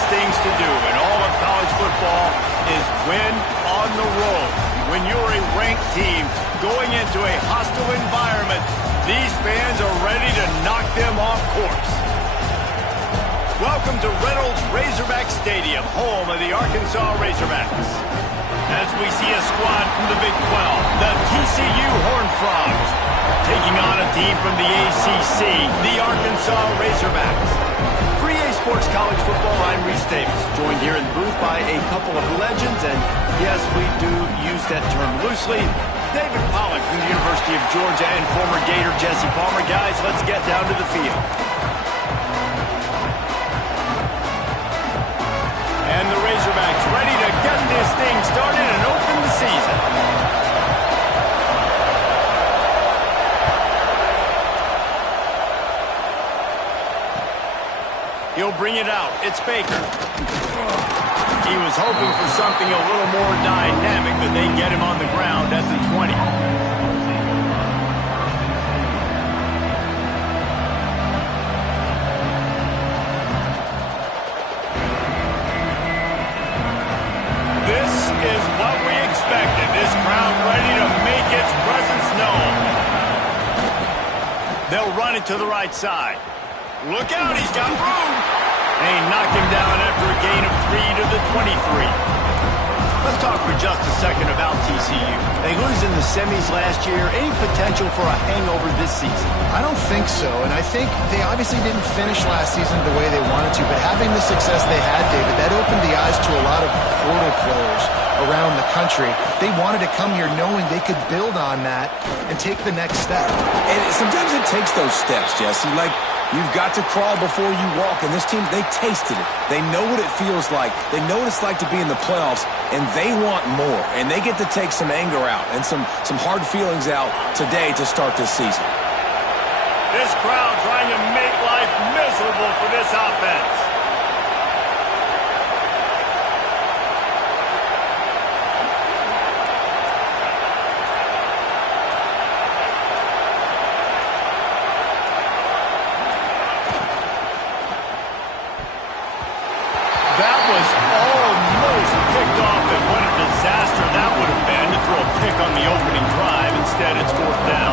hardest things to do in all of college football is win on the road. When you're a ranked team going into a hostile environment, these fans are ready to knock them off course. Welcome to Reynolds Razorback Stadium, home of the Arkansas Razorbacks. As we see a squad from the Big 12, the TCU Horned Frogs, taking on a team from the ACC, the Arkansas Razorbacks. For EA Sports College Football, I'm Reese Davis, joined here in the booth by a couple of legends, and yes, we do use that term loosely. David Pollack from the University of Georgia and former Gator Jesse Palmer. Guys, let's get down to the field. And the Razorbacks ready to get this thing started and open the season. He'll bring it out. It's Baker. He was hoping for something a little more dynamic, but they get him on the ground at the 20. This is what we expected. This crowd ready to make its presence known. They'll run it to the right side. Look out, he's got room. They knock him down after a gain of 3 to the 23. Let's talk for just a second about TCU. They lose in the semis last year. Any potential for a hangover this season? I don't think so, and I think they obviously didn't finish last season the way they wanted to, but having the success they had, David, that opened the eyes to a lot of portal players around the country. They wanted to come here knowing they could build on that and take the next step. And sometimes it takes those steps, Jesse. Like, you've got to crawl before you walk, and this team, they tasted it. They know what it feels like. They know what it's like to be in the playoffs, and they want more. And they get to take some anger out and some hard feelings out today to start this season. This crowd trying to make life miserable for this offense. That was almost picked off, and what a disaster that would have been to throw a pick on the opening drive. Instead, it's 4th down.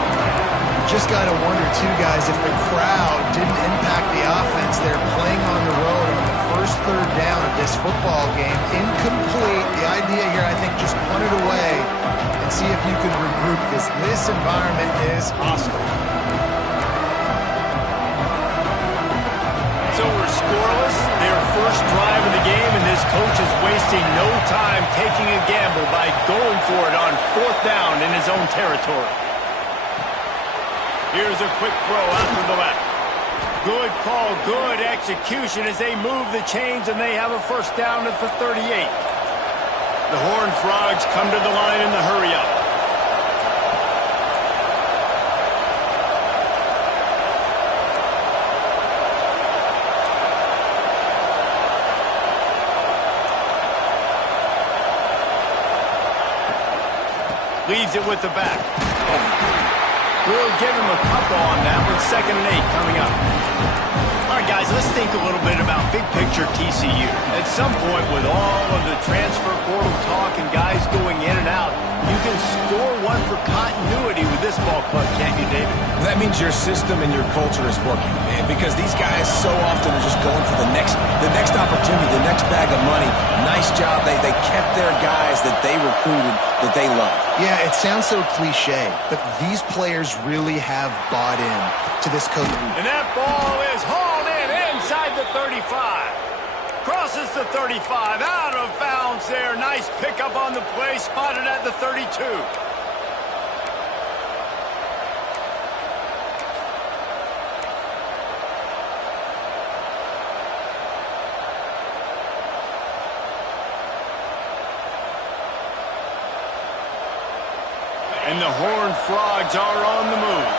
Just got to wonder, too, guys, if the crowd didn't impact the offense. They're playing on the road on the first 3rd down of this football game. Incomplete. The idea here, I think, just punt it away and see if you can regroup, because this environment is hostile. So we're scoreless, their first drive of the game, and this coach is wasting no time taking a gamble by going for it on 4th down in his own territory. Here's a quick throw out to the left. Good call, good execution as they move the chains, and they have a 1st down at the 38. The Horned Frogs come to the line in the hurry-up. Leaves it with the back. We'll give him a couple on that one. 2nd and 8 coming up. All right, guys, let's think a little bit about big picture TCU. At some point, with all of the transfer portal talk and guys going in and out, you can score one for continuity with this ball club, can't you, David? That means your system and your culture is working, man, because these guys so often are just going for the next opportunity, the next bag of money. Nice job. They kept their guys that they recruited, that they love. Yeah, it sounds so cliche, but these players really have bought in to this coach. And that ball is hauled in inside the 35. Crosses the 35, out of bounds there. Nice pickup on the play, spotted at the 32. And the Horned Frogs are on the move.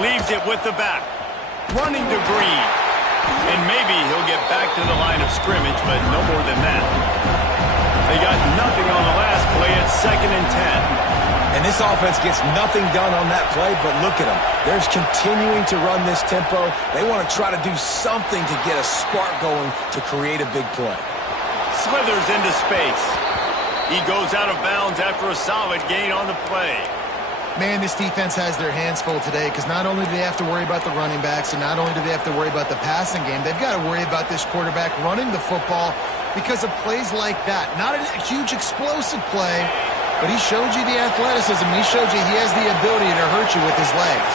Leaves it with the back. Running to Green. And maybe he'll get back to the line of scrimmage, but no more than that. They got nothing on the last play. It's 2nd and 10. And this offense gets nothing done on that play, but look at them. They're continuing to run this tempo. They want to try to do something to get a spark going to create a big play. Slithers into space. He goes out of bounds after a solid gain on the play. Man, this defense has their hands full today because not only do they have to worry about the running backs and not only do they have to worry about the passing game, they've got to worry about this quarterback running the football because of plays like that. Not a huge explosive play, but he showed you the athleticism. He showed you he has the ability to hurt you with his legs.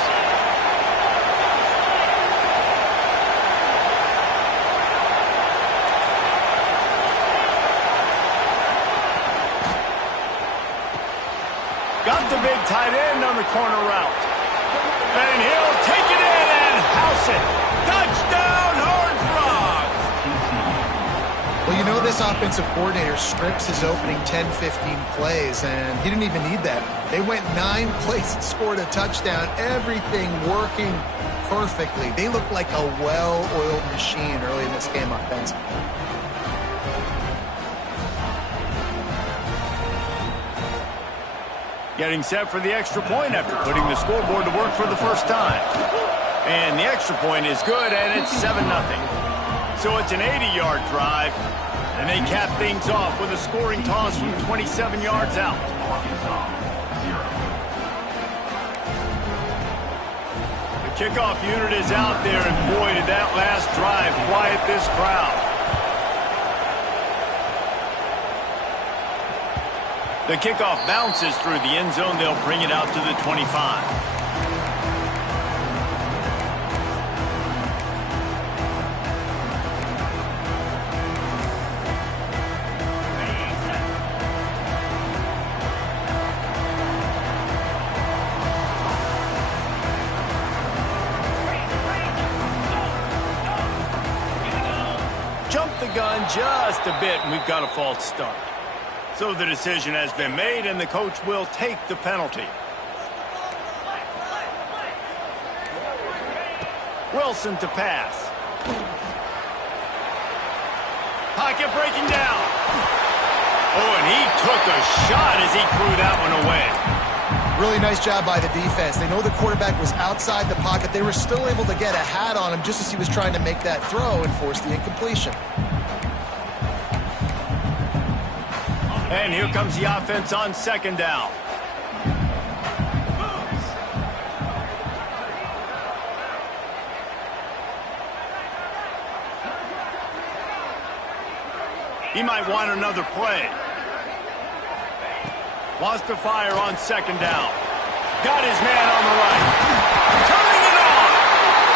Got the big tight end on the corner route. And he'll take it in and house it. Touchdown, Horned Frogs! Well, you know this offensive coordinator scripts his opening 10-15 plays, and he didn't even need that. They went 9 plays and scored a touchdown. Everything working perfectly. They look like a well-oiled machine early in this game offensively. Getting set for the extra point after putting the scoreboard to work for the first time. And the extra point is good, and it's 7-0. So it's an 80-yard drive, and they cap things off with a scoring toss from 27 yards out. The kickoff unit is out there, and boy, did that last drive quiet this crowd. The kickoff bounces through the end zone. They'll bring it out to the 25. Jump the gun just a bit, and we've got a false start. So the decision has been made, and the coach will take the penalty. Wilson to pass. Pocket breaking down. Oh, and he took a shot as he threw that one away. Really nice job by the defense. They know the quarterback was outside the pocket. They were still able to get a hat on him just as he was trying to make that throw and force the incompletion. And here comes the offense on second down. He might want another play. Wants to fire on second down. Got his man on the right. Turning it on.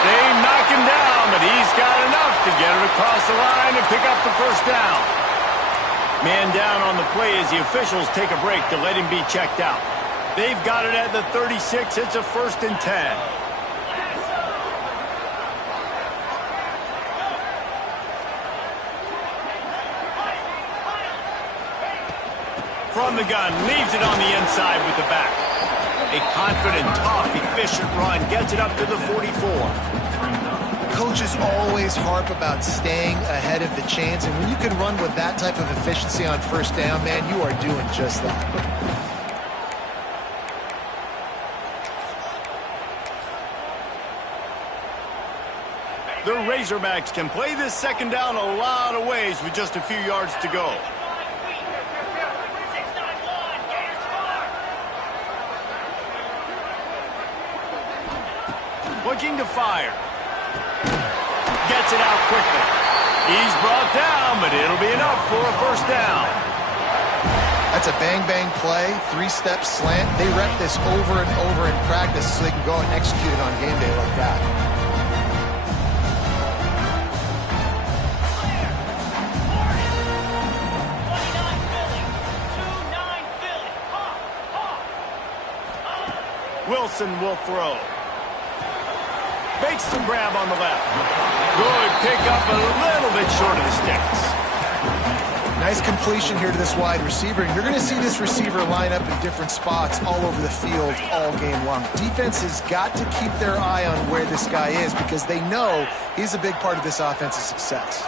They knock him down, but he's got enough to get it across the line and pick up the first down. Man down on the play as the officials take a break to let him be checked out. They've got it at the 36. It's a 1st and 10. From the gun, leaves it on the inside with the back. A confident, tough, efficient run gets it up to the 44. Coaches always harp about staying ahead of the chains, and when you can run with that type of efficiency on first down, man, you are doing just that. The Razorbacks can play this second down a lot of ways with just a few yards to go. Looking to fire. Gets it out quickly. He's brought down, but it'll be enough for a first down. That's a bang-bang play, 3-step slant. They rep this over and over in practice so they can go and execute it on game day like that. Wilson will throw. Makes the grab on the left. Good pickup, a little bit short of the sticks. Nice completion here to this wide receiver. And you're going to see this receiver line up in different spots all over the field all game long. Defense has got to keep their eye on where this guy is because they know he's a big part of this offense's success.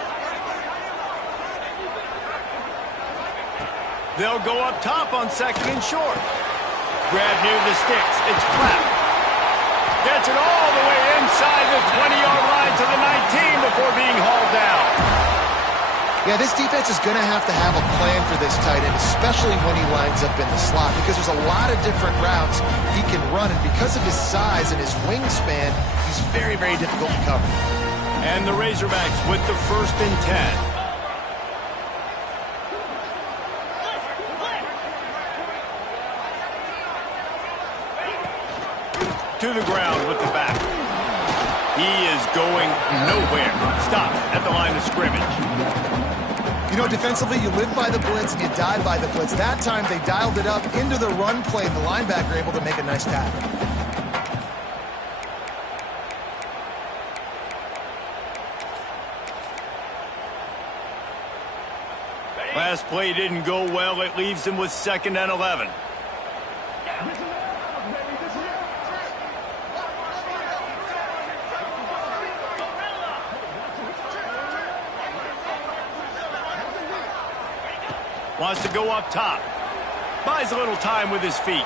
They'll go up top on 2nd and short. Grab near the sticks. It's Clapp. Gets it all the way inside the 20-yard line to the 19 before being hauled down. Yeah, this defense is going to have a plan for this tight end, especially when he lines up in the slot, because there's a lot of different routes he can run, and because of his size and his wingspan, he's very, very difficult to cover. And the Razorbacks with the 1st and 10. To the ground with the back. He is going nowhere. Stops at the line of scrimmage. You know, defensively, you live by the blitz and you die by the blitz. That time, they dialed it up into the run play, and the linebacker able to make a nice tackle. Last play didn't go well. It leaves him with 2nd and 11. Wants to go up top. Buys a little time with his feet.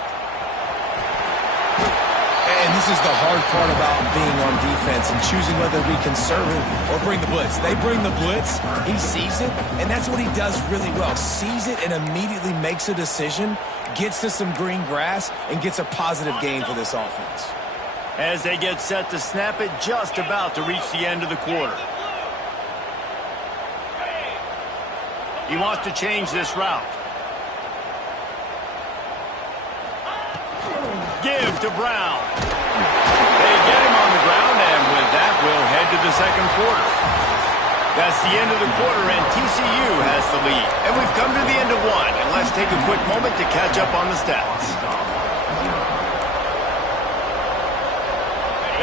And this is the hard part about being on defense and choosing whether to be conservative or bring the blitz. They bring the blitz, he sees it, and that's what he does really well. Sees it and immediately makes a decision, gets to some green grass, and gets a positive gain for this offense. As they get set to snap it, just about to reach the end of the quarter. He wants to change this route. Give to Brown. They get him on the ground, and with that, we'll head to the 2nd quarter. That's the end of the quarter, and TCU has the lead. And we've come to the end of one, and let's take a quick moment to catch up on the stats.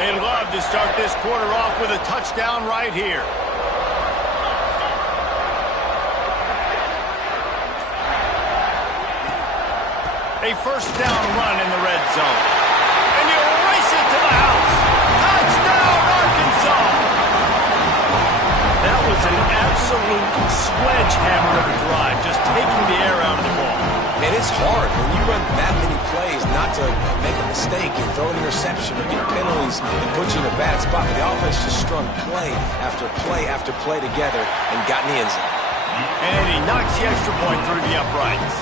They'd love to start this quarter off with a touchdown right here. A 1st down run in the red zone. And you race it to the house. Touchdown, Arkansas! That was an absolute sledgehammer of a drive, just taking the air out of the ball. And it's hard when you run that many plays not to make a mistake and throw an interception or get penalties and put you in a bad spot. But the offense just strung play after play after play together and got in the end zone. And he knocks the extra point through the uprights.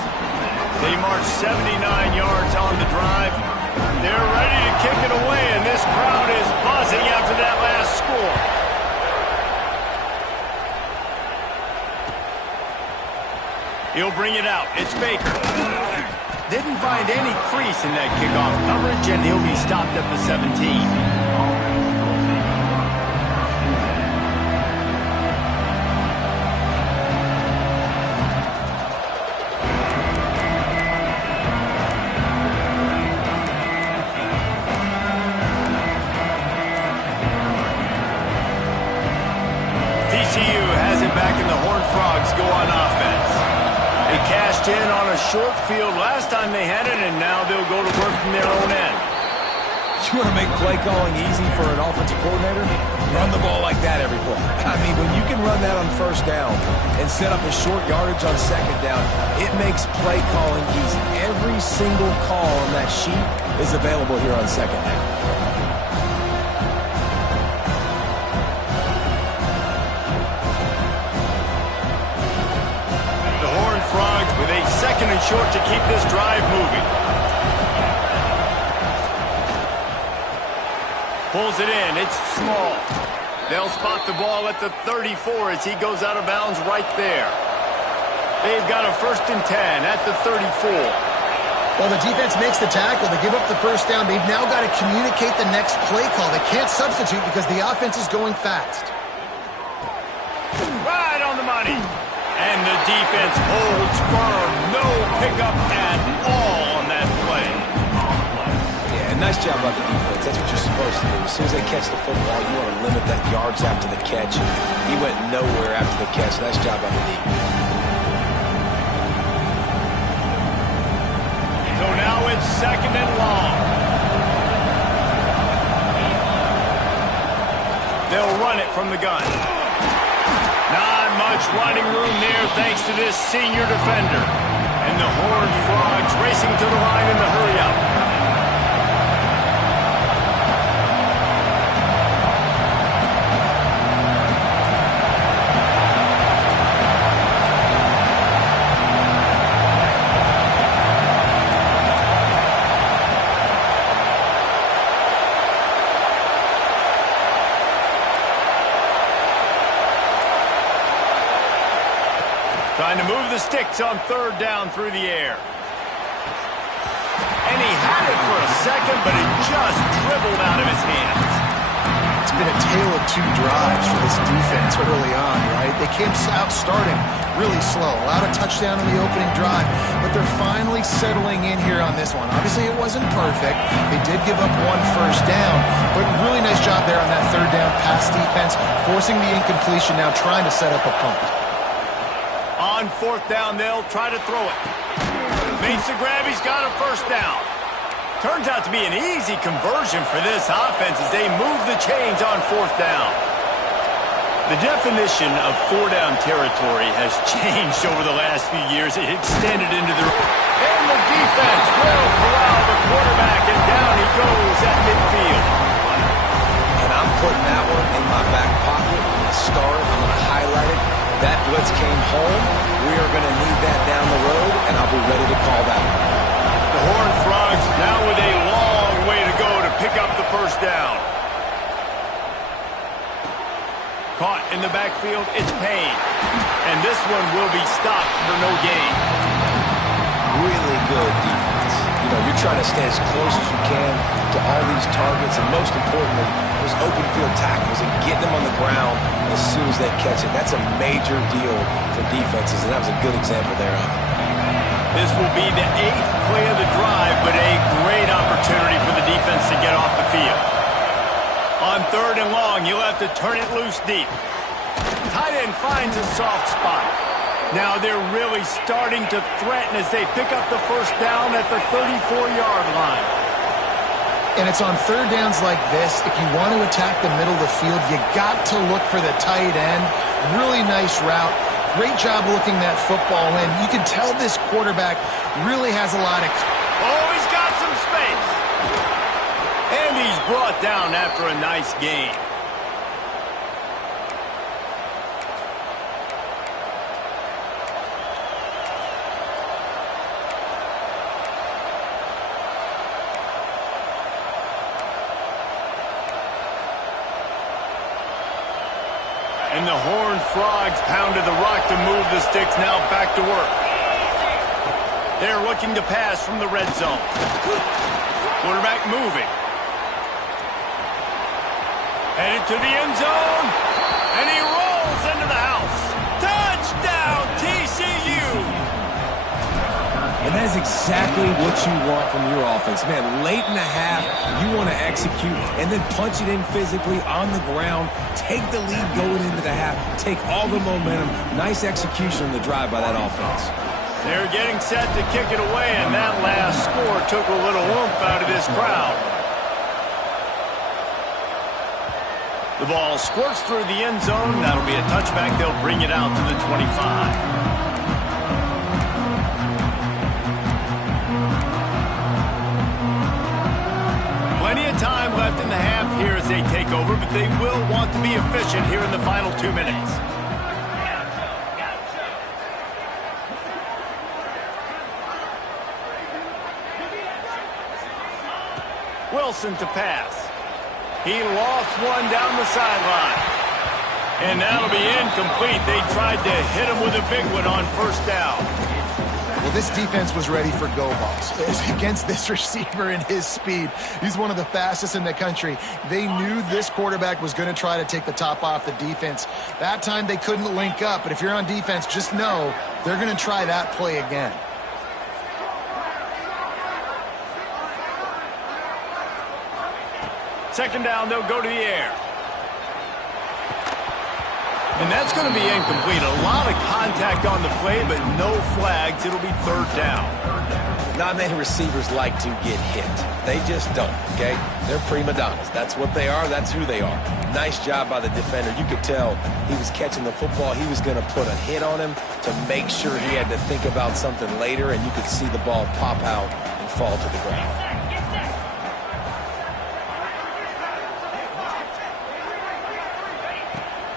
They march 79 yards on the drive. They're ready to kick it away, and this crowd is buzzing after that last score. He'll bring it out. It's Baker. Didn't find any crease in that kickoff coverage, and he'll be stopped at the 17. TCU has it back, and the Horned Frogs go on offense. They cashed in on a short field last time they had it, and now they'll go to work from their own end. You want to make play calling easy for an offensive coordinator? Run the ball like that every play. I mean, when you can run that on 1st down and set up a short yardage on 2nd down, it makes play calling easy. Every single call on that sheet is available here on 2nd down. With a 2nd and short to keep this drive moving. Pulls it in. It's small. They'll spot the ball at the 34 as he goes out of bounds right there. They've got a 1st and 10 at the 34. Well, the defense makes the tackle. They give up the 1st down. They've now got to communicate the next play call. They can't substitute because the offense is going fast. Right on the money. And the defense holds firm. No pickup at all on that play. Yeah, nice job by the defense. That's what you're supposed to do. As soon as they catch the football, you want to limit that yards after the catch. He went nowhere after the catch. Nice job by the defense. So now it's 2nd and long. They'll run it from the gun. Not much running room there thanks to this senior defender. And the Horned Frogs racing to the line in the hurry-up. sticks on third down through the air. And he had it for a second, but it just dribbled out of his hands. It's been a tale of two drives for this defense early on, right? They came out starting really slow, allowed a touchdown in the opening drive, but they're finally settling in here on this one. Obviously, it wasn't perfect. They did give up one first down, but really nice job there on that third down pass defense, forcing the incompletion, now trying to set up a punt. On fourth down, they'll try to throw it. Makes the grab, he's got a first down. Turns out to be an easy conversion for this offense as they move the chains on fourth down. The definition of four-down territory has changed over the last few years. It extended into the... And the defense will corral the quarterback, and down he goes at midfield. And I'm putting that one in my back pocket. I'm going to start it. I'm going to highlight it. That blitz came home. We are going to need that down the road, and I'll be ready to call that one. The Horned Frogs now with a long way to go to pick up the first down. Caught in the backfield, it's Payne. And this one will be stopped for no gain. Really good defense. You know, you're trying to stay as close as you can to all these targets, and most importantly, those open field tackles and getting them on the ground as soon as they catch it. That's a major deal for defenses, and that was a good example there of it. This will be the 8th play of the drive, but a great opportunity for the defense to get off the field. On third and long, you'll have to turn it loose deep. Tight end finds a soft spot. Now they're really starting to threaten as they pick up the first down at the 34-yard line. And it's on third downs like this, if you want to attack the middle of the field, you got to look for the tight end. Really nice route. Great job looking that football in. You can tell this quarterback really has a lot of... Oh, he's got some space. And he's brought down after a nice gain. And the Horned Frogs pounded the rock to move the sticks, now back to work. They're looking to pass from the red zone. Quarterback moving. Headed to the end zone. And he rolls into the house. Touchdown, TCU! And that is exactly what you want from your offense. Man, late in the half, you want to execute and then punch it in physically on the ground. Take the lead going into the half. Take all the momentum. Nice execution on the drive by that offense. They're getting set to kick it away, and that last score took a little oomph out of this crowd. The ball squirts through the end zone. That'll be a touchback. They'll bring it out to the 25. Plenty of time left in the half here as they take over, but they will want to be efficient here in the final 2 minutes. Wilson to pass. He lost one down the sideline. And that'll be incomplete. They tried to hit him with a big one on first down. Well, this defense was ready for go balls against this receiver and his speed. He's one of the fastest in the country. They knew this quarterback was going to try to take the top off the defense. That time they couldn't link up, but if you're on defense, just know they're going to try that play again. Second down, they'll go to the air. And that's going to be incomplete. A lot of contact on the play, but no flags. It'll be third down. Not many receivers like to get hit. They just don't, okay? They're prima donnas. That's what they are. That's who they are. Nice job by the defender. You could tell he was catching the football. He was going to put a hit on him to make sure he had to think about something later, and you could see the ball pop out and fall to the ground.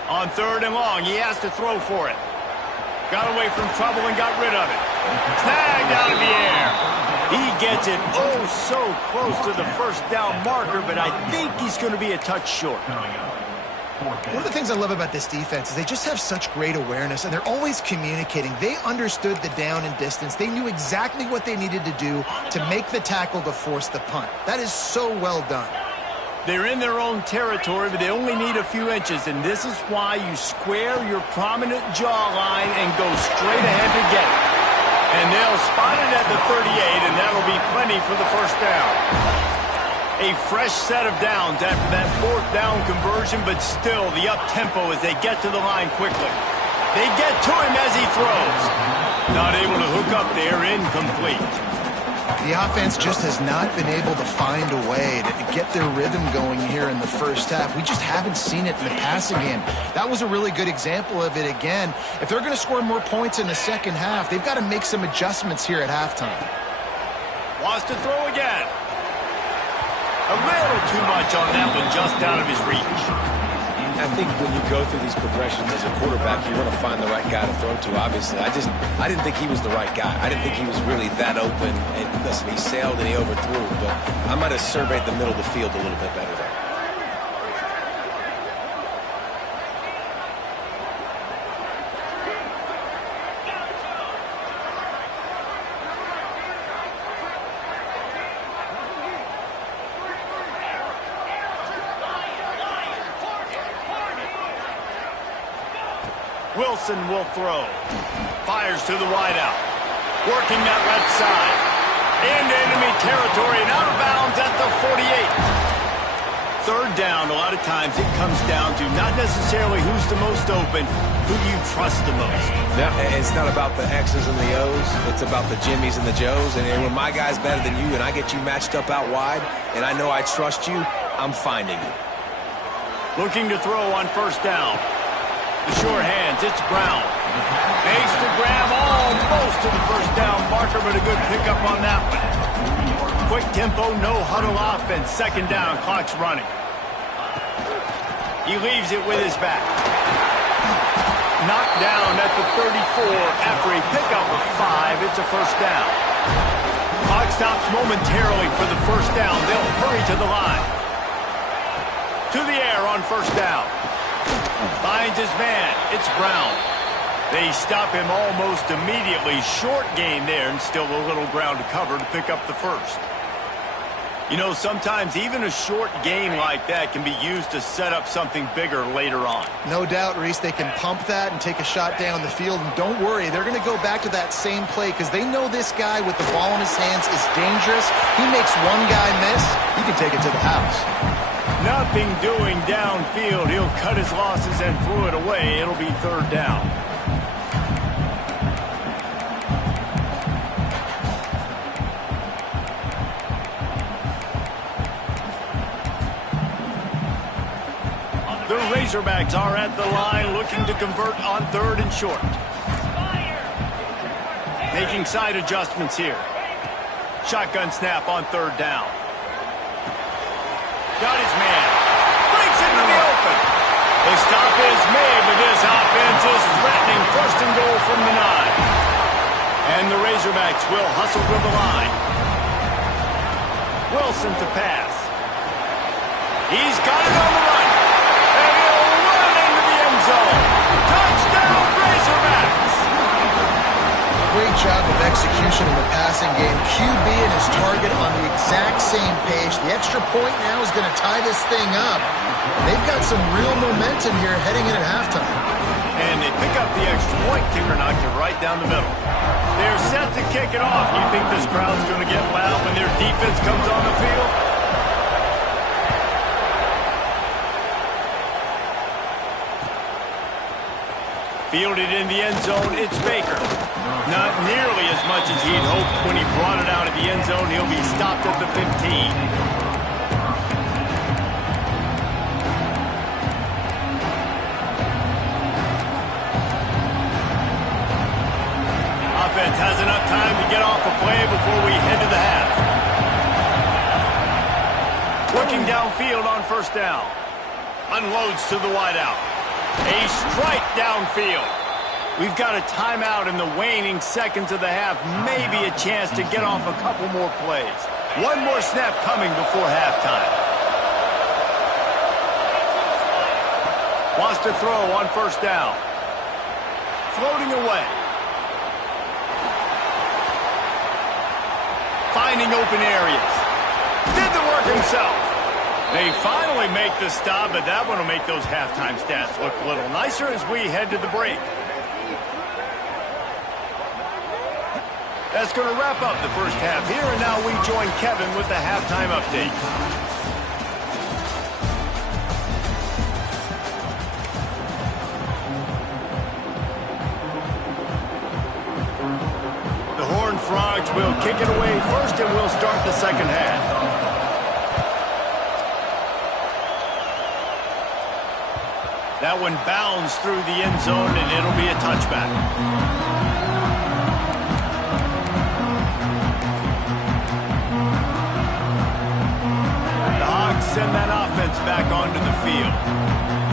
On third and long, he has to throw for it. Got away from trouble and got rid of it. Snagged out of the air. He gets it oh so close to the first down marker, but I think he's going to be a touch short. One of the things I love about this defense is they just have such great awareness, and they're always communicating. They understood the down and distance. They knew exactly what they needed to do to make the tackle to force the punt. That is so well done. They're in their own territory, but they only need a few inches, and this is why you square your prominent jawline and go straight ahead to get it. And they'll spot it at the 38, and that'll be plenty for the first down. A fresh set of downs after that fourth down conversion, but still the up-tempo as they get to the line quickly. They get to him as he throws. Not able to hook up there, incomplete. The offense just has not been able to find a way to get their rhythm going here in the first half. We just haven't seen it in the passing game. That was a really good example of it again. If they're going to score more points in the second half, they've got to make some adjustments here at halftime. Wants to throw again. A little too much on that one, just out of his reach. I think when you go through these progressions as a quarterback, you want to find the right guy to throw to, obviously. I didn't think he was the right guy. I didn't think he was really that open. And listen, he sailed and he overthrew, but I might have surveyed the middle of the field a little bit better there. Wilson will throw. Fires to the wideout. Working that left side. Into enemy territory and out of bounds at the 48. Third down, a lot of times it comes down to not necessarily who's the most open, who do you trust the most. Yeah, it's not about the X's and the O's. It's about the Jimmies and the Joes. And when my guy's better than you and I get you matched up out wide and I know I trust you, I'm finding you. Looking to throw on first down. The sure hands, it's Brown. Makes the grab almost to the first down marker, but a good pickup on that one. Quick tempo, no huddle offense. Second down, clock's running. He leaves it with his back. Knocked down at the 34 after a pickup of 5. It's a first down. Clock stops momentarily for the first down. They'll hurry to the line. To the air on first down. Finds his man. It's Brown. They stop him almost immediately. Short gain there and still a little ground to cover to pick up the first. You know, sometimes even a short gain like that can be used to set up something bigger later on. No doubt, Reese, they can pump that and take a shot down the field. And don't worry, they're going to go back to that same play because they know this guy with the ball in his hands is dangerous. He makes one guy miss, he can take it to the house. Nothing doing downfield. He'll cut his losses and throw it away. It'll be third down. The Razorbacks are at the line looking to convert on third and short. Making side adjustments here. Shotgun snap on third down. Got his man. Breaks into the open. The stop is made, but this offense is threatening. First and goal from the 9. And the Razorbacks will hustle to the line. Wilson to pass. He's got it on the run. And he'll run into the end zone. Touchdown, Razorbacks! Great job of execution in the passing game. QB and his target on the exact same page. The extra point now is going to tie this thing up. They've got some real momentum here heading in at halftime. And they pick up the extra point. Kicker knocked it right down the middle. They're set to kick it off. You think this crowd's going to get loud when their defense comes on the field? Fielded in the end zone, it's Baker. Not nearly as much as he'd hoped when he brought it out of the end zone. He'll be stopped at the 15. Offense has enough time to get off a play before we head to the half. Working downfield on first down. Unloads to the wideout. A strike downfield. We've got a timeout in the waning seconds of the half. Maybe a chance to get off a couple more plays. One more snap coming before halftime. Wants to throw on first down. Floating away. Finding open areas. Did the work himself. They finally make the stop, but that one will make those halftime stats look a little nicer as we head to the break. That's going to wrap up the first half here, and now we join Kevin with the halftime update. The Horned Frogs will kick it away first, and we'll start the second half. That one bounds through the end zone, and it'll be a touchback. The Hogs send that offense back onto the field.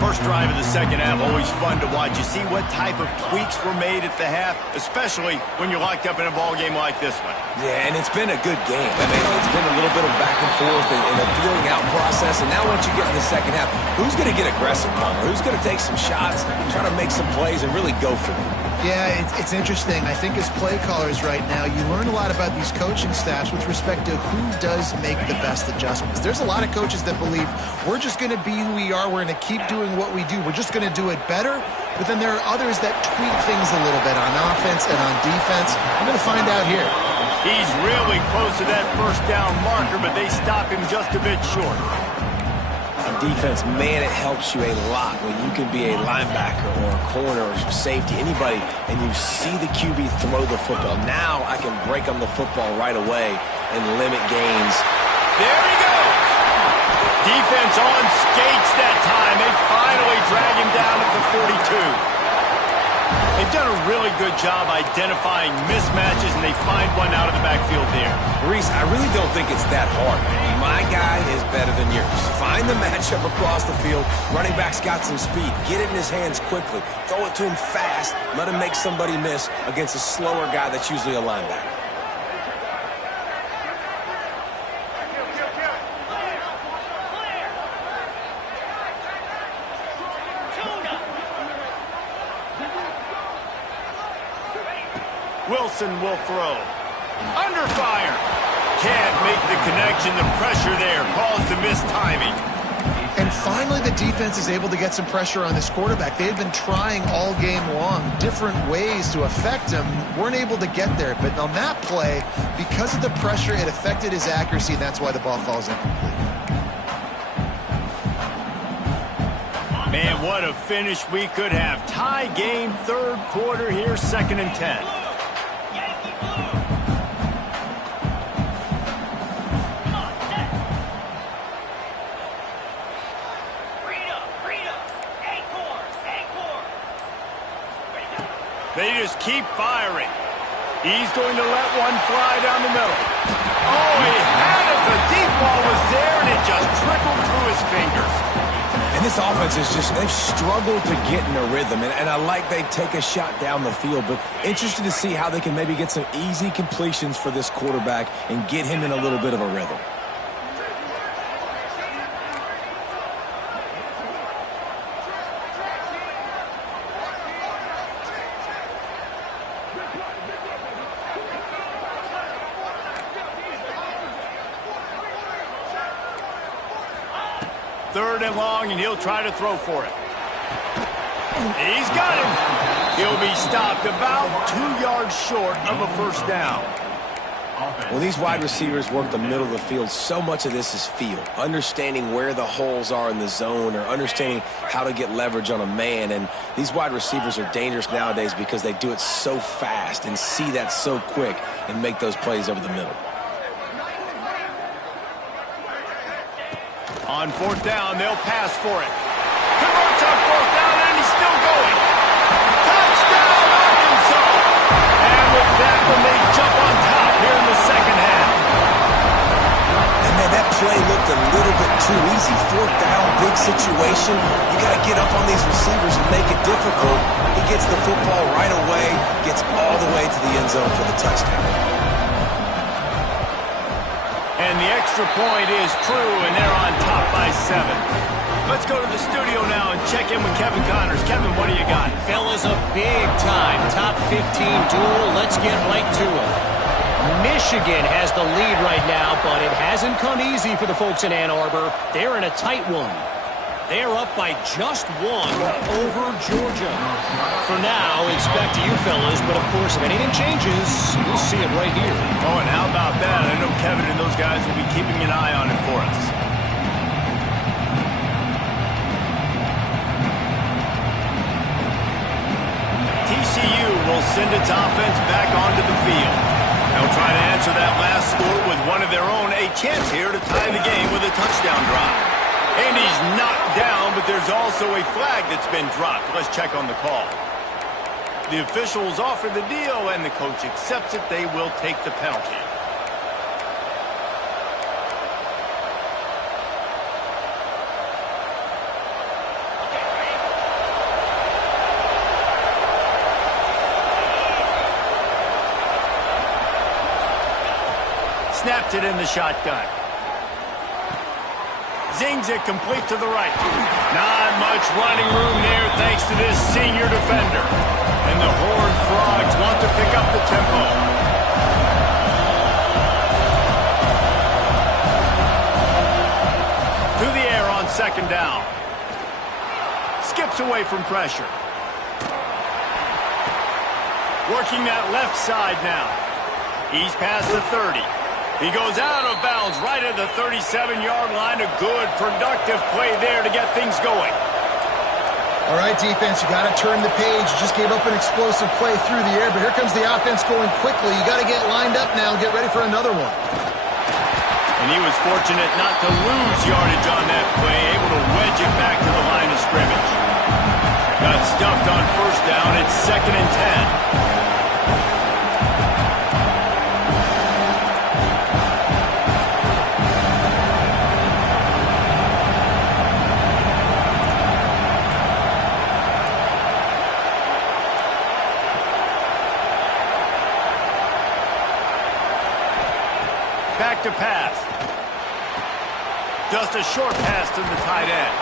First drive of the second half, always fun to watch. You see what type of tweaks were made at the half, especially when you're locked up in a ball game like this one. Yeah, and it's been a good game. I mean, it's been a little bit of back and forth and a feeling out process. And now once you get in the second half, who's going to get aggressive, Palmer? Who's going to take some shots, try to make some plays, and really go for it? Yeah, it's interesting. I think as play callers right now, you learn a lot about these coaching staffs with respect to who does make the best adjustments. There's a lot of coaches that believe we're just going to be who we are. We're going to keep doing what we do. We're just going to do it better. But then there are others that tweak things a little bit on offense and on defense. I'm going to find out here. He's really close to that first down marker, but they stop him just a bit short. On defense, man, it helps you a lot when you can be a linebacker or a corner or safety, anybody, and you see the QB throw the football. Now I can break on the football right away and limit gains. There he goes. Defense on skates that time. They finally drag him down at the 42. They've done a really good job identifying mismatches, and they find one out of the backfield there. Reese, I really don't think it's that hard. My guy is better than yours. Find the matchup across the field. Running back's got some speed. Get it in his hands quickly. Throw it to him fast. Let him make somebody miss against a slower guy that's usually a linebacker. Wilson will throw. Under fire. Can't make the connection. The pressure there caused the missed timing. And finally, the defense is able to get some pressure on this quarterback. They've been trying all game long different ways to affect him. Weren't able to get there. But on that play, because of the pressure, it affected his accuracy, and that's why the ball falls incomplete. Man, what a finish we could have. Tie game, third quarter here, 2nd and 10. They just keep firing. He's going to let one fly down the middle. Oh, he had it. The deep ball was there, and it just trickled through his fingers. And this offense is just, they've struggled to get in a rhythm. And I like they take a shot down the field, but interested to see how they can maybe get some easy completions for this quarterback and get him in a little bit of a rhythm. Third and long, and he'll try to throw for it. He's got him. He'll be stopped about 2 yards short of a first down. When these wide receivers work the middle of the field, so much of this is feel. Understanding where the holes are in the zone or understanding how to get leverage on a man. And these wide receivers are dangerous nowadays because they do it so fast and see that so quick and make those plays over the middle. On fourth down, they'll pass for it. Converts on fourth down, and he's still going. Touchdown, Arkansas! And with that one, they jump on top here in the second half. And man, that play looked a little bit too easy. Fourth down, big situation. You got to get up on these receivers and make it difficult. He gets the football right away, gets all the way to the end zone for the touchdown. And the extra point is true, and they're on top by 7. Let's go to the studio now and check in with Kevin Connors. Kevin, what do you got? Fellas, a big-time top 15 duel. Let's get right to it. Michigan has the lead right now, but it hasn't come easy for the folks in Ann Arbor. They're in a tight one. They're up by just one over Georgia. For now, it's back to you fellas, but of course, if anything changes, you'll see it right here. Oh, and how about that? I know Kevin and those guys will be keeping an eye on it for us. TCU will send its offense back onto the field. They'll try to answer that last score with one of their own, a chance here to tie the game with a touchdown drive. And he's knocked down, but there's also a flag that's been dropped. Let's check on the call. The officials offer the deal, and the coach accepts it. They will take the penalty. Snapped it in the shotgun. Zings it complete to the right. Not much running room there thanks to this senior defender. And the Horned Frogs want to pick up the tempo. Through the air on second down. Skips away from pressure. Working that left side now. He's past the 30. He goes out of bounds right at the 37-yard line. A good, productive play there to get things going. All right, defense, you got to turn the page. You just gave up an explosive play through the air, but here comes the offense going quickly. You got to get lined up now and get ready for another one. And he was fortunate not to lose yardage on that play, able to wedge it back to the line of scrimmage. Got stuffed on first down. It's 2nd and 10. Back to pass. Just a short pass to the tight end.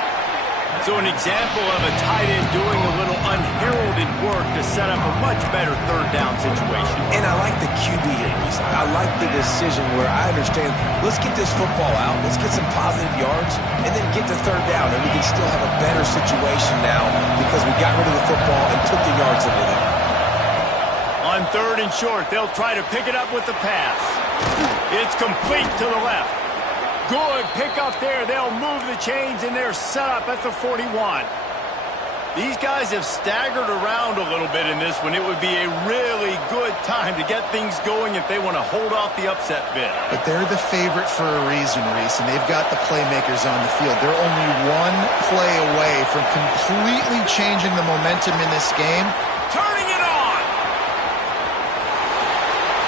So an example of a tight end doing a little unheralded work to set up a much better third down situation. And I like the QB here, Reese. I like the decision where I understand, let's get this football out, let's get some positive yards, and then get to third down, and we can still have a better situation now because we got rid of the football and took the yards into there. On 3rd and short, they'll try to pick it up with the pass. It's complete to the left. Good pick up there. They'll move the chains, and they're set up at the 41. These guys have staggered around a little bit in this one. It would be a really good time to get things going if they want to hold off the upset bid. But they're the favorite for a reason, Reese, and they've got the playmakers on the field. They're only one play away from completely changing the momentum in this game. Turning it on!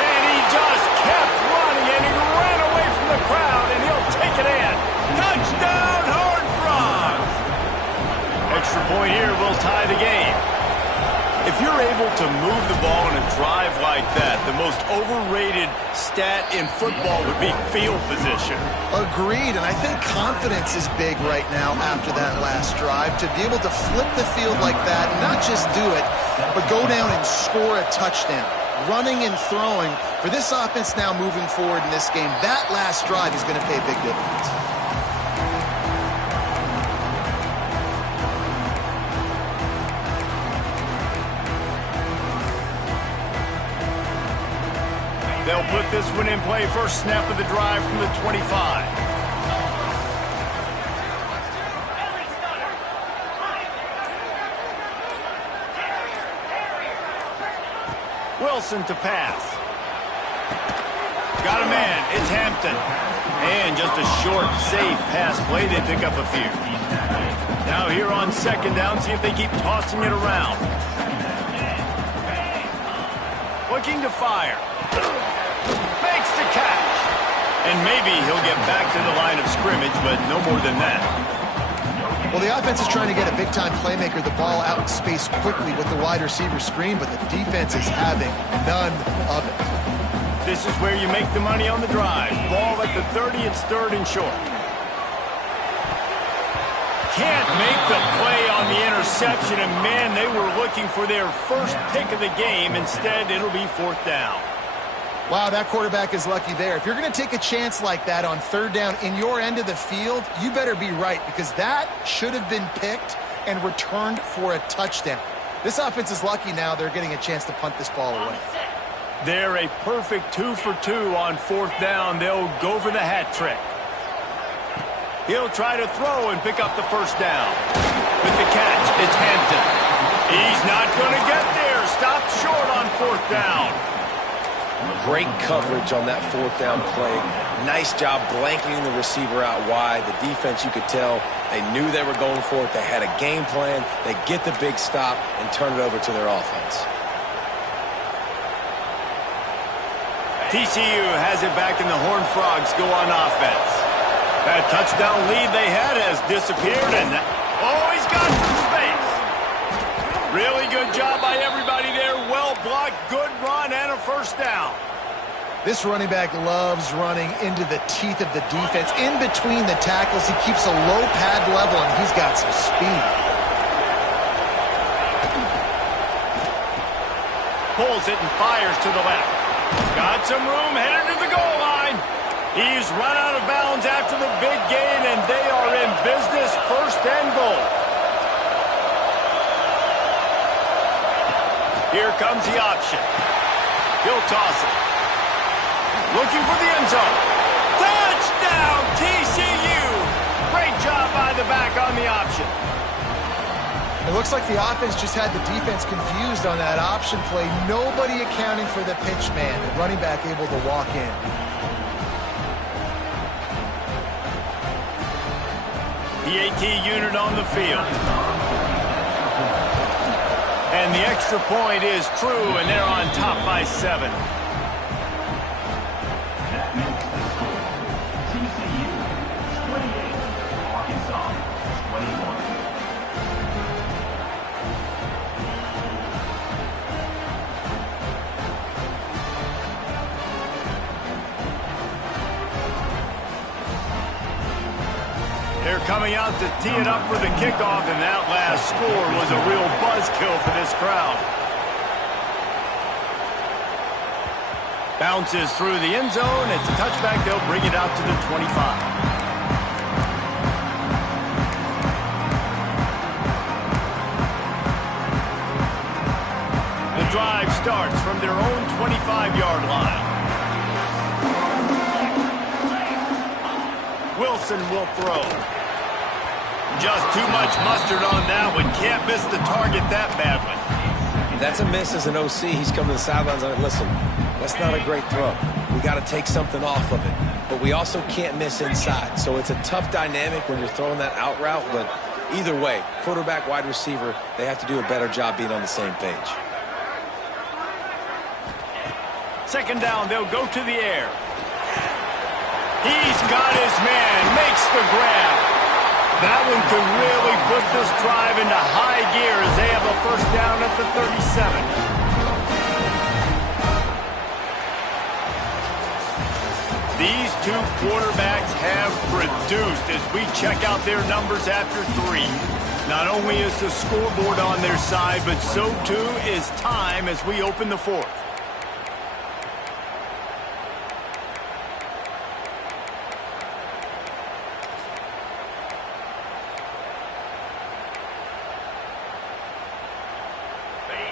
And he just kept running, and he ran away from the crowd, and he'll take it in. Touchdown, Horned Frogs! Extra point here will tie the game. If you're able to move the ball in a drive like that, the most overrated stat in football would be field position. Agreed, and I think confidence is big right now after that last drive. To be able to flip the field like that, not just do it, but go down and score a touchdown. Running and throwing, for this offense now moving forward in this game, that last drive is going to pay big dividends. They'll put this one in play. First snap of the drive from the 25. Wilson to pass. Got a man. It's Hampton. And just a short, safe pass play. They pick up a few. Now here on second down, see if they keep tossing it around. Looking to fire. Makes the catch. And maybe he'll get back to the line of scrimmage, but no more than that. Well, the offense is trying to get a big-time playmaker the ball out in space quickly with the wide receiver screen, but the defense is having none of it. This is where you make the money on the drive. Ball at the 30, it's 3rd and short. can't make the play on the interception, and man, they were looking for their first pick of the game. Instead, it'll be 4th down. Wow, that quarterback is lucky there. If you're going to take a chance like that on 3rd down in your end of the field, you better be right, because that should have been picked and returned for a touchdown. This offense is lucky now they're getting a chance to punt this ball away. They're a perfect 2 for 2 on 4th down. They'll go for the hat trick. He'll try to throw and pick up the 1st down. With the catch, it's Hampton. He's not going to get there. Stopped short on 4th down. Great coverage on that 4th down play. Nice job blanketing the receiver out wide. The defense, you could tell, they knew they were going for it. They had a game plan. They get the big stop and turn it over to their offense. TCU has it back, and the Horned Frogs go on offense. That touchdown lead they had has disappeared, and oh, he's got some space. Really good job by everybody there. Well blocked, good run, and a 1st down. This running back loves running into the teeth of the defense. In between the tackles, he keeps a low pad level, and he's got some speed. Pulls it and fires to the left. Got some room, headed to the goal line. He's run out of bounds after the big gain, and they are in business, 1st and goal. Here comes the option. He'll toss it. Looking for the end zone. Touchdown, TCU! Great job by the back on the option. It looks like the offense just had the defense confused on that option play. Nobody accounting for the pitch man. The running back able to walk in. The AT unit on the field. And the extra point is true, and they're on top by 7. They're coming out to tee it up for the kickoff, and that last score was a real buzzkill for this crowd. Bounces through the end zone. It's a touchback. They'll bring it out to the 25. The drive starts from their own 25-yard line. Wilson will throw. Just too much mustard on that one. Can't miss the target that badly. That's a miss as an OC. He's coming to the sidelines on it. Listen, that's not a great throw. We got to take something off of it. But we also can't miss inside. So it's a tough dynamic when you're throwing that out route. But either way, quarterback, wide receiver, they have to do a better job being on the same page. 2nd down, they'll go to the air. He's got his man, makes the grab. That one could really put this drive into high gear as they have a 1st down at the 37. These two quarterbacks have produced as we check out their numbers after 3. Not only is the scoreboard on their side, but so too is time as we open the 4th.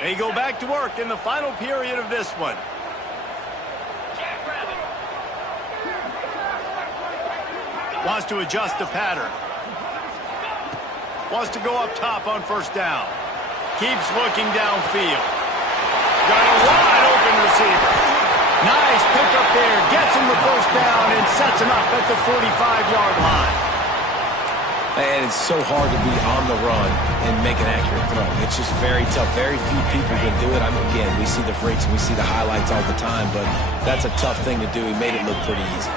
They go back to work in the final period of this one. Wants to adjust the pattern. Wants to go up top on 1st down. Keeps looking downfield. Got a wide open receiver. Nice pick up there. Gets him the 1st down and sets him up at the 45-yard line. And it's so hard to be on the run and make an accurate throw. It's just very tough. Very few people can do it. I mean, again, we see the freaks and we see the highlights all the time, but that's a tough thing to do. He made it look pretty easy.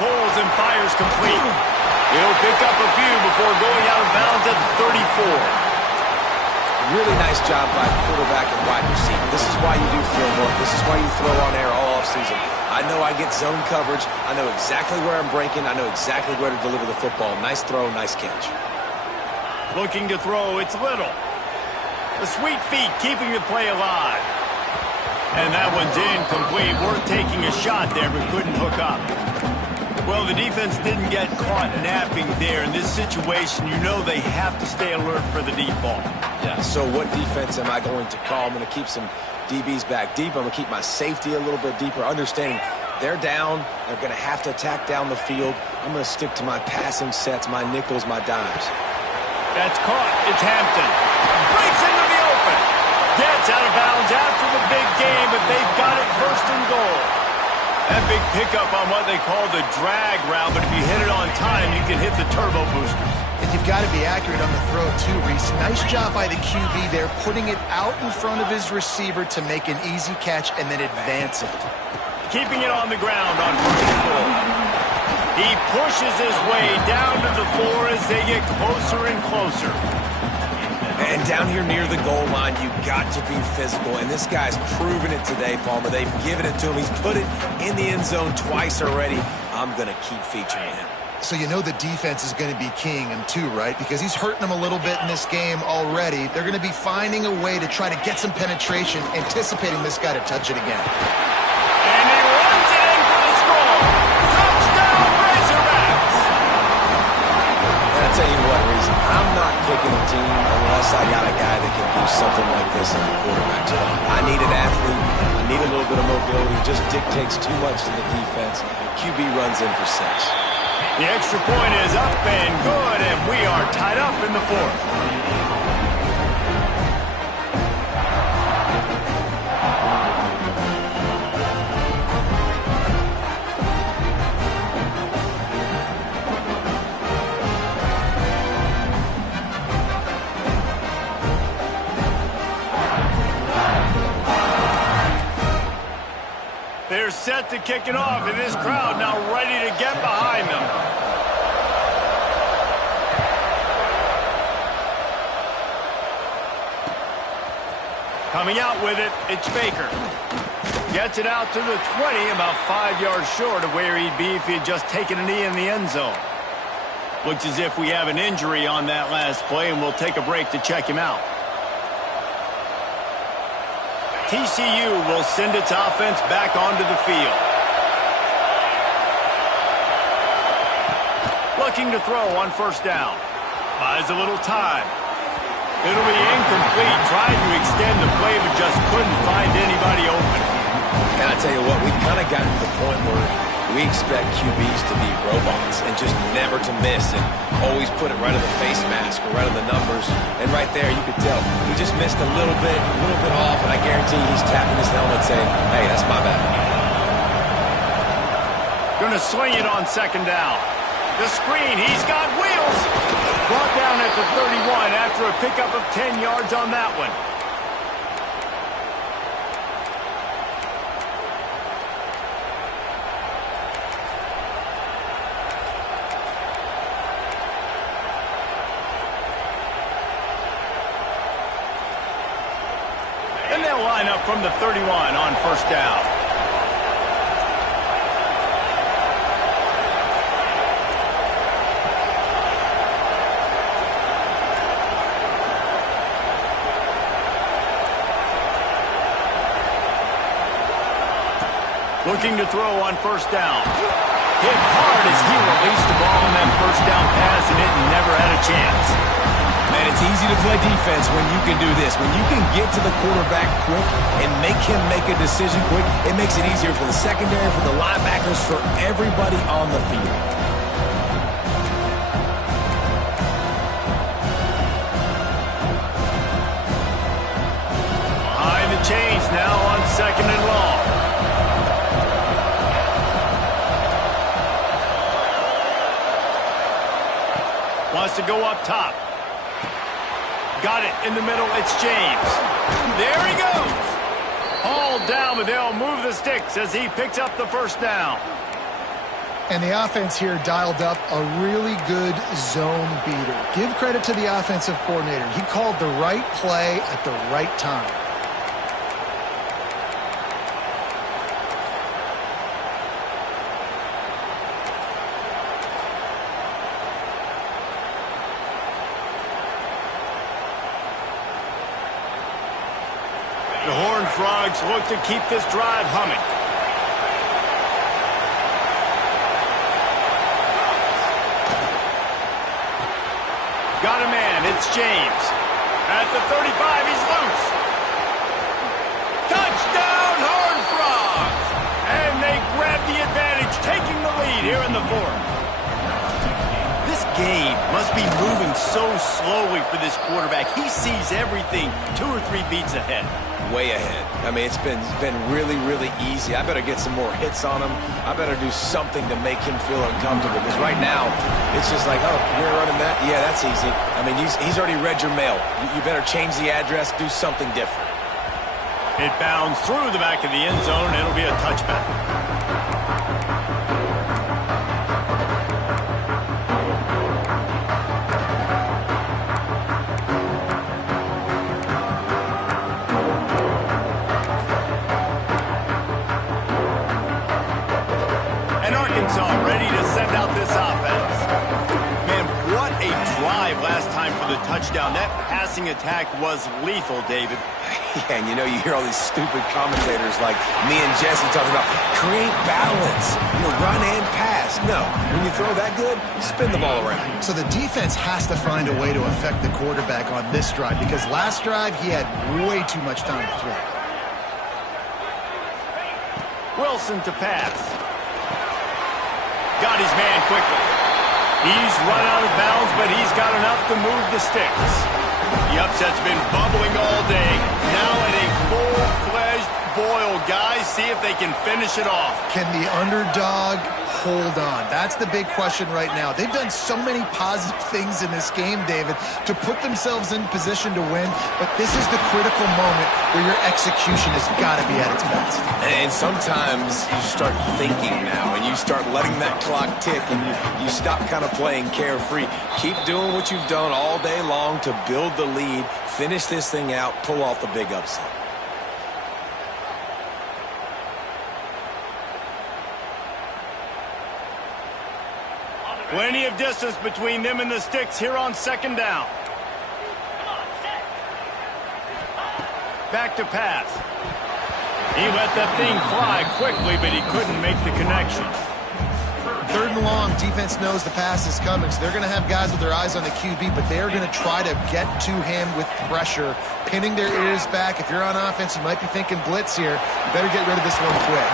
Pulls and fires complete. He'll pick up a few before going out of bounds at the 34. Really nice job by quarterback and wide receiver. This is why you do film work. This is why you throw on air all offseason. I know I get zone coverage. I know exactly where I'm breaking. I know exactly where to deliver the football. Nice throw, nice catch. Looking to throw, it's Little. The sweet feet keeping the play alive. And that one's incomplete. Worth taking a shot there, but couldn't hook up. Well, the defense didn't get caught napping there. In this situation, you know they have to stay alert for the deep ball. Yeah, so what defense am I going to call? I'm going to keep some DBs back deep. I'm going to keep my safety a little bit deeper, understanding they're down. They're going to have to attack down the field. I'm going to stick to my passing sets, my nickels, my dimes. That's caught. It's Hampton. Breaks into the open. Gets out of bounds after the big game, but they've got it first and goal. That big pickup on what they call the drag route, but if you hit it on time, you can hit the turbo boosters. And you've got to be accurate on the throw, too, Reese. Nice job by the QB there, putting it out in front of his receiver to make an easy catch and then advance it. Keeping it on the ground on first and goal. He pushes his way down to the floor as they get closer and closer. And down here near the goal line, you got to be physical. And this guy's proven it today, Palmer. They've given it to him. He's put it in the end zone twice already. I'm going to keep featuring him. So you know the defense is going to be keying him too, right? Because he's hurting them a little bit in this game already. They're going to be finding a way to try to get some penetration, anticipating this guy to touch it again. And he runs it in for the score. Touchdown, Razorbacks! And I'll tell you what, Reason, I'm not picking a team unless I got a guy that can do something like this in the quarterback spot. I need an athlete. I need a little bit of mobility. It just dictates too much to the defense. QB runs in for 6. The extra point is up and good, and we are tied up in the fourth. They're set to kick it off, and this crowd now ready to get behind them. Coming out with it, it's Baker. Gets it out to the 20, about 5 yards short of where he'd be if he had just taken a knee in the end zone. Looks as if we have an injury on that last play, and we'll take a break to check him out. TCU will send its offense back onto the field. Looking to throw on first down. Buys a little time. It'll be incomplete. Tried to extend the play, but just couldn't find anybody open. And I tell you what, we've kind of gotten to the point where we expect QBs to be robots and just never to miss and always put it right on the face mask or right on the numbers. And right there, you could tell he just missed a little bit off, and I guarantee he's tapping his helmet saying, hey, that's my bad. Gonna swing it on second down. The screen, he's got wheels. Brought down at the 31 after a pickup of 10 yards on that one. And they'll line up from the 31 on first down. Looking to throw on first down. Hit hard as he released the ball on that first down pass, and it never had a chance. Man, it's easy to play defense when you can do this. When you can get to the quarterback quick and make him make a decision quick, it makes it easier for the secondary, for the linebackers, for everybody on the field. Behind the chains now on second and long. Wants to go up top. Got it in the middle. It's James. There he goes. Hauled down, but they'll move the sticks as he picks up the first down. And the offense here dialed up a really good zone beater. Give credit to the offensive coordinator. He called the right play at the right time. The Horned Frogs look to keep this drive humming. Got a man, it's James. At the 35, he's loose. Touchdown, Horned Frogs! And they grab the advantage, taking the lead here in the fourth. This game must be moving so slowly for this quarterback. He sees everything 2 or 3 beats ahead. Way ahead. I mean, it's been really, really easy. I better get some more hits on him. I better do something to make him feel uncomfortable. Because right now, it's just like, oh, you're running that? Yeah, that's easy. I mean, he's already read your mail. You better change the address, do something different. It bounds through the back of the end zone. It'll be a touchback. Ready to send out this offense. Man, what a drive last time for the touchdown. That passing attack was lethal, David. Yeah, and you hear all these stupid commentators like me and Jesse talking about create balance, run and pass. No, when you throw that good, spin the ball around. So the defense has to find a way to affect the quarterback on this drive because last drive he had way too much time to throw. Wilson to pass. Got his man quickly. He's run out of bounds, but he's got enough to move the sticks. The upset's been bubbling all day. Now at a full-fledged boil. Guys, see if they can finish it off. Can the underdog hold on? That's the big question right now. They've done so many positive things in this game, David, to put themselves in position to win, but this is the critical moment where your execution has got to be at its best. And sometimes you start thinking now, and you start letting that clock tick, and you stop kind of playing carefree. Keep doing what you've done all day long to build the lead, finish this thing out, pull off the big upset. Plenty of distance between them and the sticks here on second down. Back to pass. He let that thing fly quickly, but he couldn't make the connection. 3rd and long, defense knows the pass is coming, so they're going to have guys with their eyes on the QB, but they're going to try to get to him with pressure, pinning their ears back. If you're on offense, you might be thinking blitz here. You better get rid of this one quick.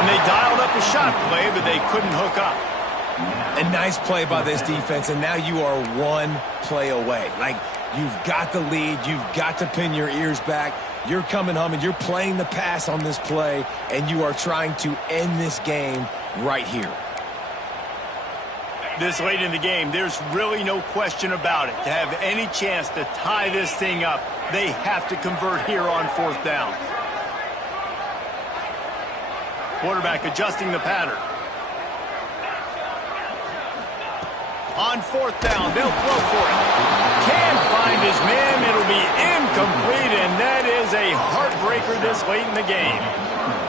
And they dialed up a shot play, but they couldn't hook up. A nice play by this defense, and now you are 1 play away. Like, you've got the lead. You've got to pin your ears back. You're coming home, and you're playing the pass on this play, and you are trying to end this game right here. This late in the game, there's really no question about it. To have any chance to tie this thing up, they have to convert here on 4th down. Quarterback adjusting the pattern. On 4th down, they'll throw for it. Can't find his man. It'll be incomplete, and that is a heartbreaker this late in the game.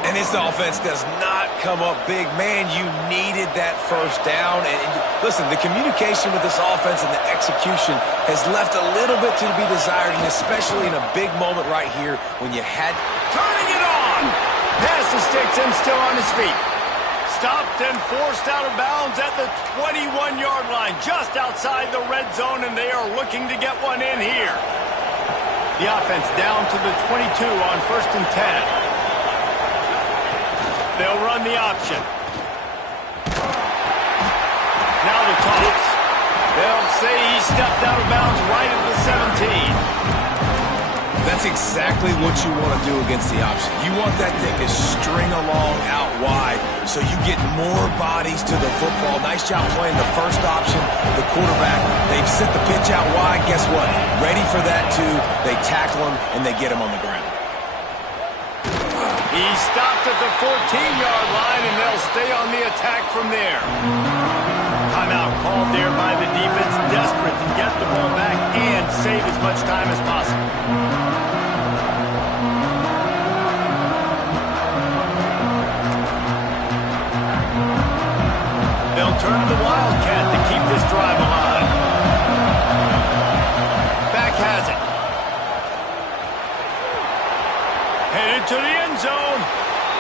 And this offense does not come up big. Man, you needed that 1st down. And listen, the communication with this offense and the execution has left a little bit to be desired, and especially in a big moment right here when you had... Turning it on! Pass the sticks and still on his feet. Stopped and forced out of bounds at the 21-yard line, just outside the red zone, and they are looking to get one in here. The offense down to the 22 on 1st and 10. They'll run the option. Now the toss. They'll say he stepped out of bounds right at the 17. That's exactly what you want to do against the option. You want that thing to string along out wide so you get more bodies to the football. Nice job playing the 1st option. The quarterback, they've sent the pitch out wide. Guess what? Ready for that too. They tackle him and they get him on the ground. He He stopped at the 14-yard line, and they'll stay on the attack from there. Timeout called there by the defense, desperate to get the ball back and save as much time as possible. They'll turn to the Wildcat to keep this drive alive. Back has it. Headed to the end zone.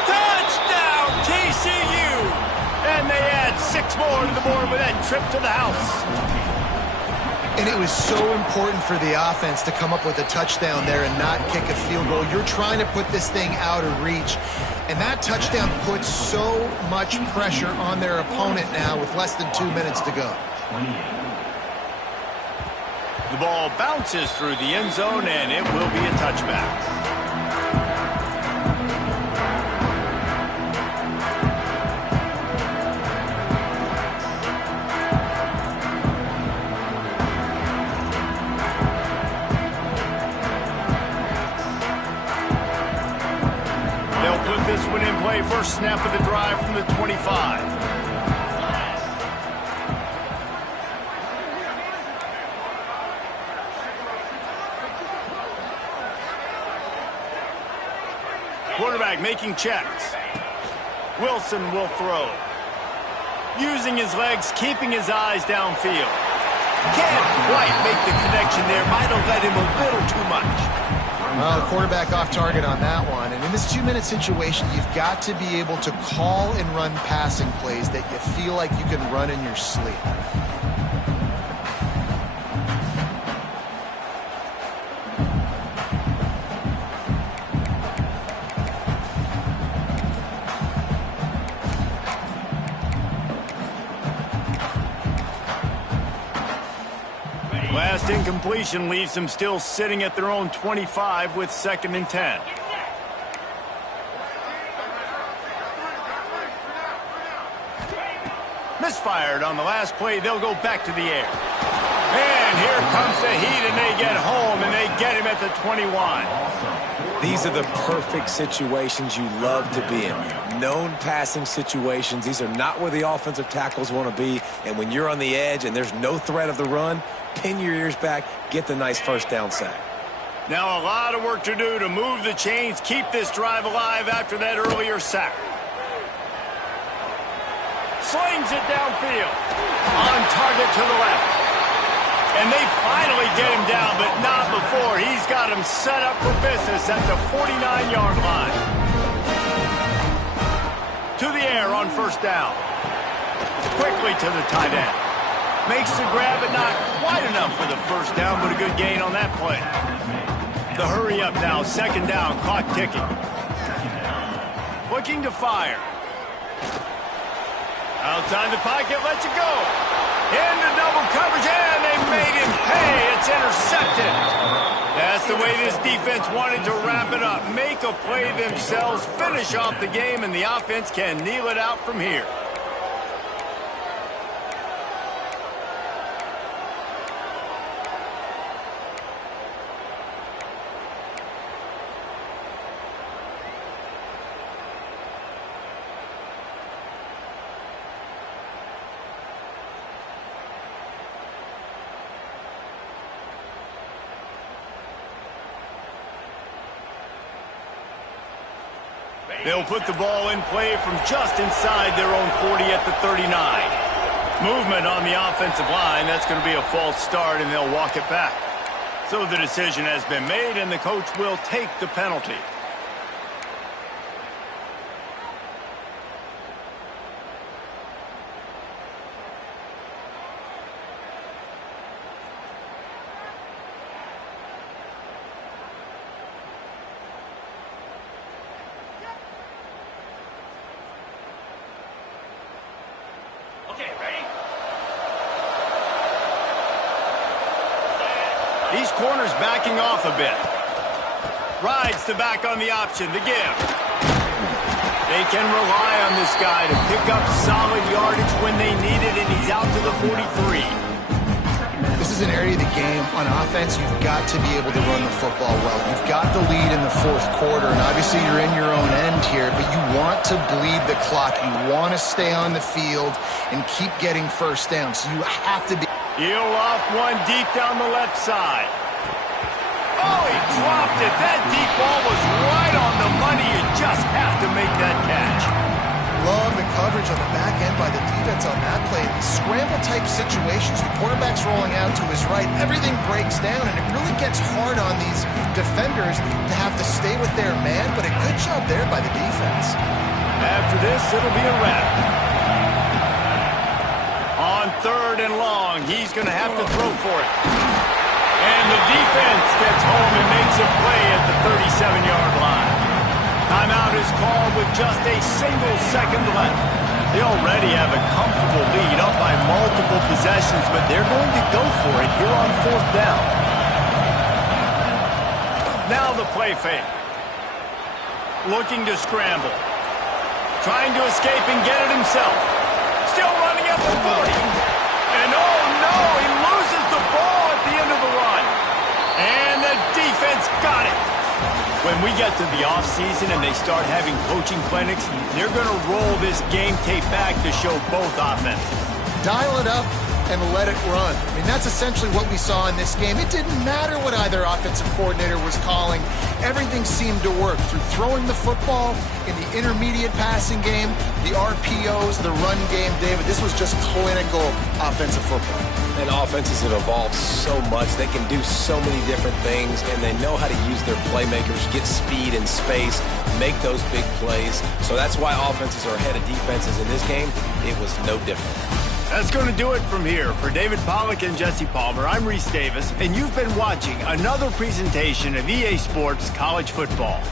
Touchdown, TCU! And they add 6 more to the board with that trip to the house. And it was so important for the offense to come up with a touchdown there and not kick a field goal. You're trying to put this thing out of reach. And that touchdown puts so much pressure on their opponent now with less than 2 minutes to go. The ball bounces through the end zone, and it will be a touchback. This one in play, first snap of the drive from the 25. Quarterback making checks. Wilson will throw. Using his legs, keeping his eyes downfield. Can't quite make the connection there. Might have led him a little too much. Well, the quarterback off target on that one. And in this 2-minute situation, you've got to be able to call and run passing plays that you feel like you can run in your sleep. Last incompletion leaves them still sitting at their own 25 with 2nd and 10. Misfired on the last play. They'll go back to the air. And here comes the heat, and they get home, and they get him at the 21. These are the perfect situations you love to be in. Known passing situations. These are not where the offensive tackles want to be. And when you're on the edge and there's no threat of the run, pin your ears back, get the nice first down sack. Now a lot of work to do to move the chains, keep this drive alive after that earlier sack. Slings it downfield. On target to the left. And they finally get him down, but not before. He's got him set up for business at the 49-yard line. To the air on first down. Quickly to the tight end. Makes the grab, but not quite enough for the first down, but a good gain on that play. The hurry up now, 2nd down, clock ticking. Looking to fire. Outside the pocket, lets it go. Into double coverage, and they made him pay. It's intercepted. That's the way this defense wanted to wrap it up. Make a play themselves, finish off the game, and the offense can kneel it out from here. They'll put the ball in play from just inside their own 40 at the 39. Movement on the offensive line. That's going to be a false start, and they'll walk it back. So the decision has been made, and the coach will take the penalty. These corners backing off a bit. Rides the back on the option, the give. They can rely on this guy to pick up solid yardage when they need it, and he's out to the 43. This is is an area of the game on offense you've got to be able to run the football well. You've got the lead in the fourth quarter, and obviously you're in your own end here, but you want to bleed the clock. You want to stay on the field and keep getting first down, so you have to be. He'll loft one deep down the left side. Oh, he dropped it. That deep ball was right on the money. You just have to make that catch. Love the coverage on the back end by the defense on that play. In these scramble-type situations, the quarterback's rolling out to his right. Everything breaks down, and it really gets hard on these defenders to have to stay with their man, but a good job there by the defense. After this, it'll be a wrap. On 3rd and long, he's going to have to throw for it. And the defense gets home and makes a play at the 37-yard line. Timeout is called with just a single second left. They already have a comfortable lead up by multiple possessions, but they're going to go for it here on 4th down. Now the play fake. Looking to scramble. Trying to escape and get it himself. Still running at the 40. And oh no, he loses the ball at the end of the run. And the defense got it. When we get to the offseason and they start having coaching clinics, they're going to roll this game tape back to show both offenses. Dial it up and let it run. I mean, that's essentially what we saw in this game. It didn't matter what either offensive coordinator was calling. Everything seemed to work through throwing the football, in the intermediate passing game, the RPOs, the run game. David, this was just clinical offensive football. And offenses have evolved so much. They can do so many different things, and they know how to use their playmakers, get speed and space, make those big plays. So that's why offenses are ahead of defenses in this game. It was no different. That's going to do it from here. For David Pollack and Jesse Palmer, I'm Reese Davis, and you've been watching another presentation of EA Sports College Football.